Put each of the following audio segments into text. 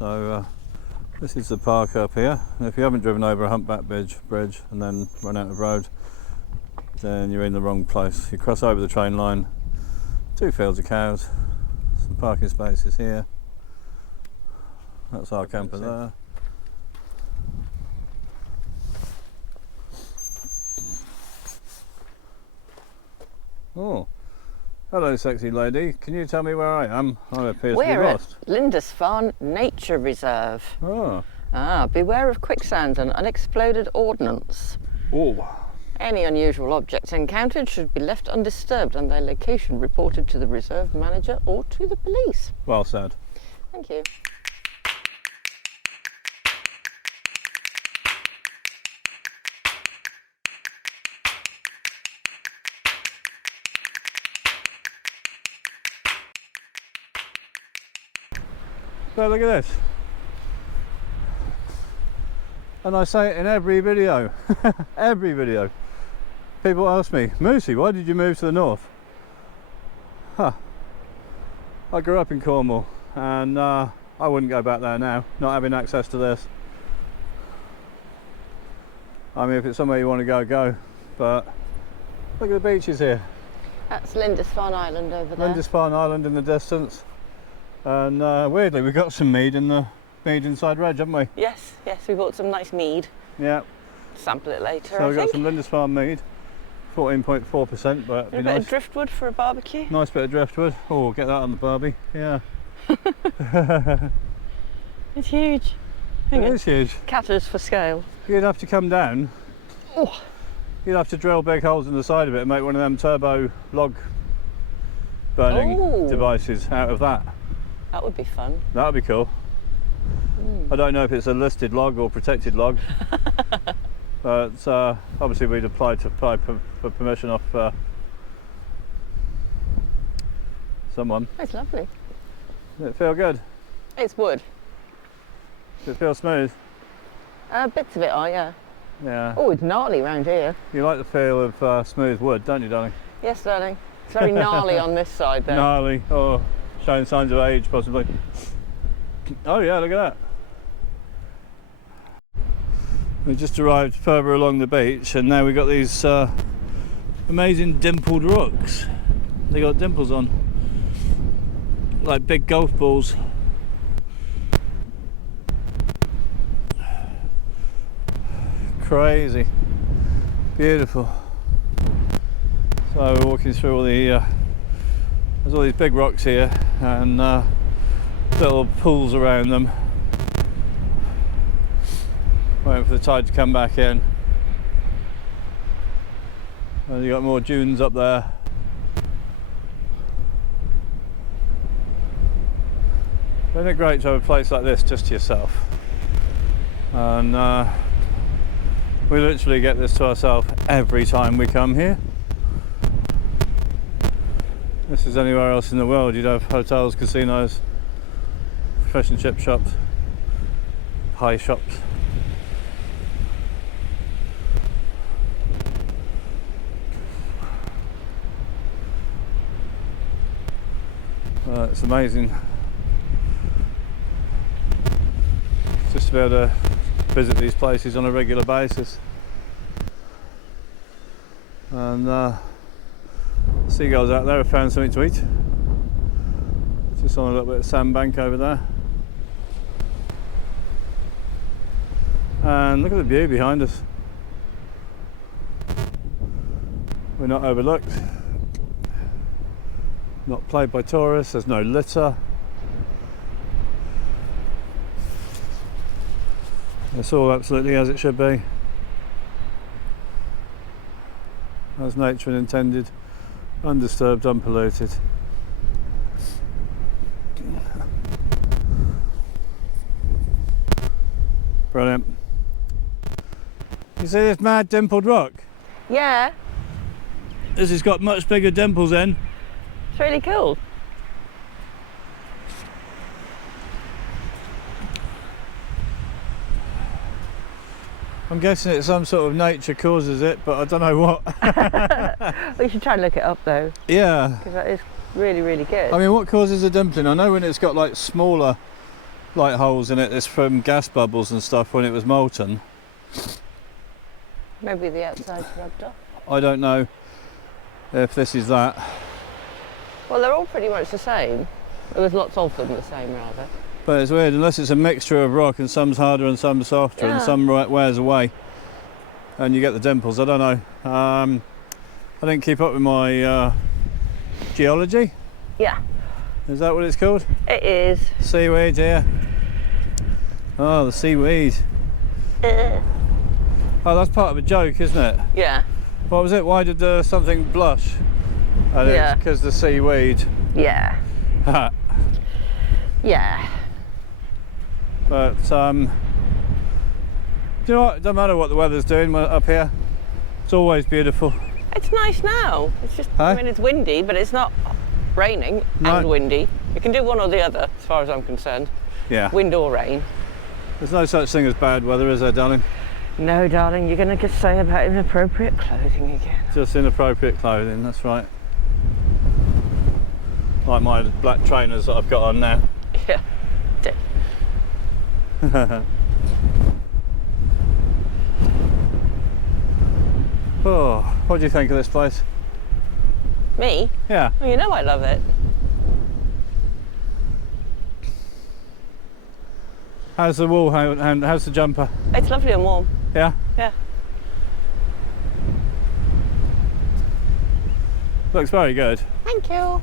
So this is the park up here. And if you haven't driven over a humpback bridge and then run out of road, then you're in the wrong place. You cross over the train line, 2 fields of cows, some parking spaces here. That's our camper there. Oh, hello sexy lady. Can you tell me where I am? I appear to be lost. We're at Lindisfarne Nature Reserve. Oh. Beware of quicksand and unexploded ordnance. Oh. Any unusual objects encountered should be left undisturbed and their location reported to the reserve manager or to the police. Well said. Thank you. So look at this. And I say it in every video. Every video. People ask me, Moosey, why did you move to the north? I grew up in Cornwall and I wouldn't go back there now, not having access to this. I mean, if it's somewhere you want to go, go. But look at the beaches here. That's Lindisfarne Island over there. Lindisfarne Island in the distance. And weirdly, we got some mead in the mead inside Reg, haven't we? Yes, we bought some nice mead. Yeah. Sample it later, So we got some Lindisfarne mead, 14.4%, but it'd be a bit nice. of driftwood for a barbecue. Nice bit of driftwood. Oh, get that on the barbie. Yeah. It's huge. It is huge. Catters for scale. You'd have to come down. Oh. You'd have to drill big holes in the side of it and make one of them turbo log burning devices out of that. That would be fun. That would be cool. I don't know if it's a listed log or protected log, but obviously we'd apply for permission off someone. It's lovely. Does it feel good? It's wood. Does it feel smooth? Bits of it are, yeah. Yeah. Oh, it's gnarly around here. You like the feel of smooth wood, don't you, darling? Yes, darling. It's very gnarly on this side there. Gnarly. Oh, showing signs of age, possibly. Oh yeah, look at that. We just arrived further along the beach and now we've got these amazing dimpled rocks. They got dimples on, like big golf balls. Crazy, beautiful. So we're walking through all the there's all these big rocks here and little pools around them, waiting for the tide to come back in. And you got more dunes up there. Isn't it great to have a place like this just to yourself? And we literally get this to ourselves every time we come here. This is anywhere else in the world, you'd have hotels, casinos, fish and chip shops, pie shops. It's amazing just to be able to visit these places on a regular basis. And seagulls out there have found something to eat. Just on a little bit of sandbank over there. And look at the view behind us. We're not overlooked. Not played by tourists, there's no litter. It's all absolutely as it should be. As nature intended, undisturbed, unpolluted. Brilliant. You see this mad dimpled rock? Yeah. This has got much bigger dimples in. It's really cool. I'm guessing it's some sort of nature causes it, but I don't know what. We should try and look it up though. Yeah. Because that is really, really good. I mean, what causes a dimpling? I know when it's got like smaller light holes in it. It's from gas bubbles and stuff when it was molten. Maybe the outside's rubbed off. I don't know if this is that. Well, they're all pretty much the same. There's lots of them the same, rather. But it's weird, unless it's a mixture of rock and some's harder and some's softer and some wears away and you get the dimples. I don't know. I didn't keep up with my geology. Yeah. Is that what it's called? It is. Seaweed here. Oh, the seaweed. Oh, that's part of a joke, isn't it? Yeah. What was it? Why did something blush? Yeah. Because the seaweed. Yeah. Yeah. But do you know what? It doesn't matter what the weather's doing up here. It's always beautiful. It's nice now. It's just, I mean, it's windy, but it's not raining and windy. You can do one or the other, as far as I'm concerned. Yeah. Wind or rain. There's no such thing as bad weather, is there, darling? No, darling, you're going to just say about inappropriate clothing again. Just inappropriate clothing, that's right. Like my black trainers that I've got on now. Yeah. Oh, what do you think of this place? Me? Yeah. Well, you know I love it. How's the wall? How's the jumper? It's lovely and warm. Yeah? Yeah. Looks very good. Thank you.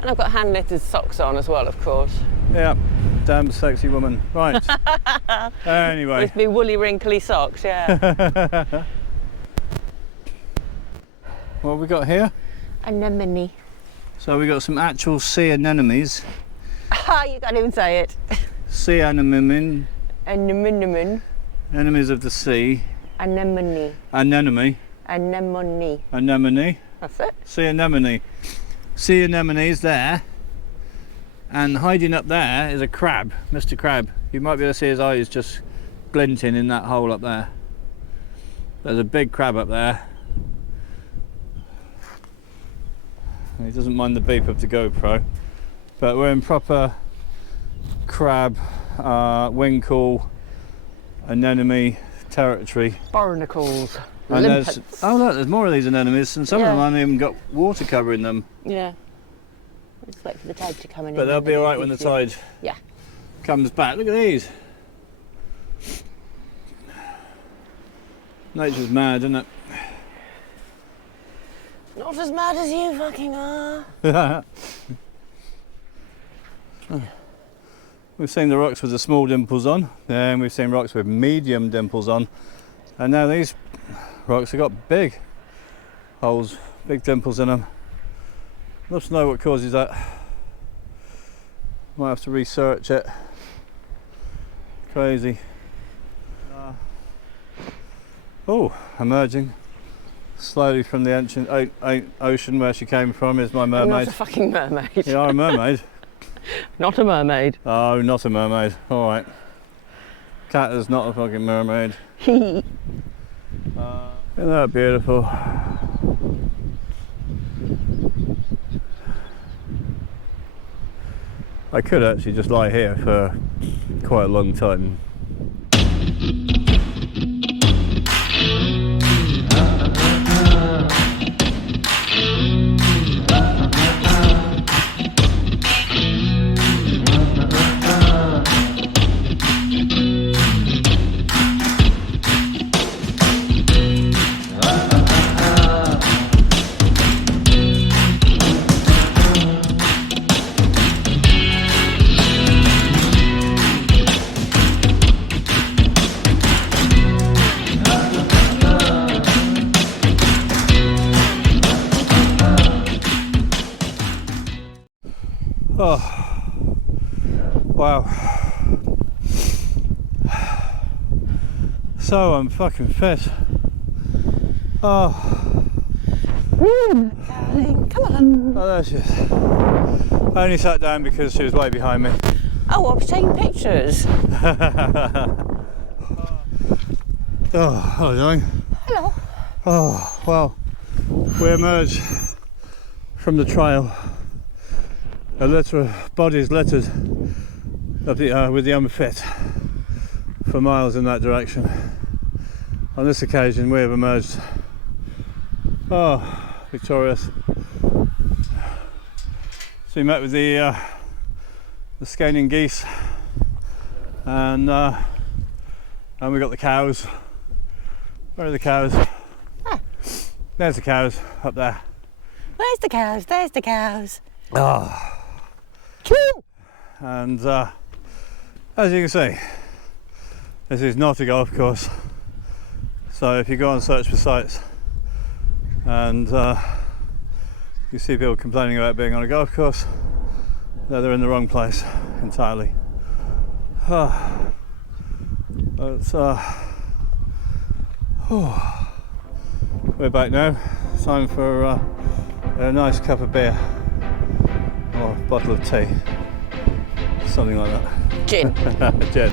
And I've got hand knitted socks on as well, of course. Yeah. Damn sexy woman. Right. Anyway. With me woolly wrinkly socks, yeah. What have we got here? Anemone. So we got some actual sea anemones. Ah, you can't even say it. Sea anemone. Anemone. Enemies of the sea. Anemone. Anemone. Anemone. Anemone. That's it. Sea anemone. Sea anemones there. And hiding up there is a crab, Mr. Crab. You might be able to see his eyes just glinting in that hole up there. There's a big crab up there. He doesn't mind the beep of the GoPro. But we're in proper crab, winkle, anemone territory. Barnacles. And Limpets. there's more of these anemones, and some of them haven't even got water covering them. Yeah. Just wait for the tide to come in. But they'll be alright when the tide comes back. Look at these. Nature's mad, isn't it? Not as mad as you fucking are. We've seen the rocks with the small dimples on, and we've seen rocks with medium dimples on, and now these rocks have got big holes, big dimples in them. Love to know what causes that. Might have to research it. Crazy. Oh, emerging slowly from the ancient ocean where she came from is my mermaid. I'm not a fucking mermaid. You are a mermaid. Not a mermaid. Oh, not a mermaid. All right. Cat is not a fucking mermaid. Isn't that beautiful? I could actually just lie here for quite a long time. Oh, wow. So I'm fucking fit. Oh. Darling, come on. Oh, there she is. I only sat down because she was way behind me. Oh, I was taking pictures. Oh, hello, darling. Hello. Oh, well, we emerged from the trail bodies littered with the unfit for miles in that direction. On this occasion we have emerged victorious. So we met with the Scanian geese, and we got the cows. Where are the cows? Ah. There's the cows up there. Where's the cows? There's the cows. Oh. Cute. And as you can see, this is not a golf course. So if you go and search for sites and you see people complaining about being on a golf course, they're in the wrong place entirely. We're back now. Time for a nice cup of beer or a bottle of tea, something like that. Gin. Gin.